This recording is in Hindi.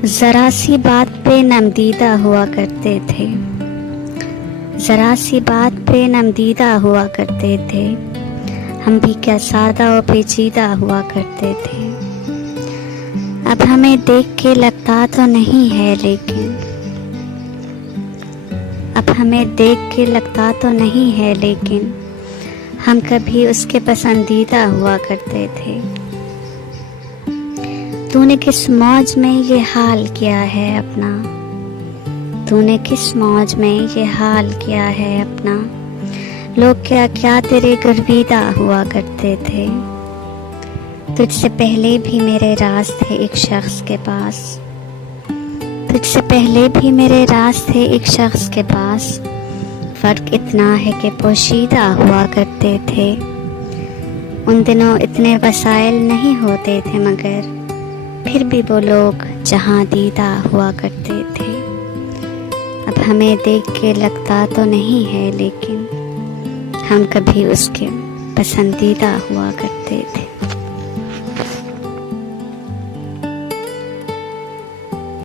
ज़रा सी बात पे नमदीदा हुआ करते थे, ज़रा सी बात पे नमदीदा हुआ करते थे। हम भी क्या सादा और पेचीदा हुआ करते थे। अब हमें देख के लगता तो नहीं है लेकिन, अब हमें देख के लगता तो नहीं है लेकिन, हम कभी उसके पसंदीदा हुआ करते थे। तूने किस मौज में ये हाल किया है अपना, तूने किस मौज में ये हाल किया है अपना। लोग क्या क्या तेरे गर्विदा हुआ करते थे। तुझसे पहले भी मेरे राज थे एक शख्स के पास, तुझसे पहले भी मेरे राज थे एक शख्स के पास। फ़र्क इतना है कि पोशीदा हुआ करते थे। उन दिनों इतने वसाइल नहीं होते थे मगर फिर भी वो लोग जहाँ दीदा हुआ करते थे। अब हमें देख के लगता तो नहीं है लेकिन, हम कभी उसके पसंदीदा हुआ करते थे।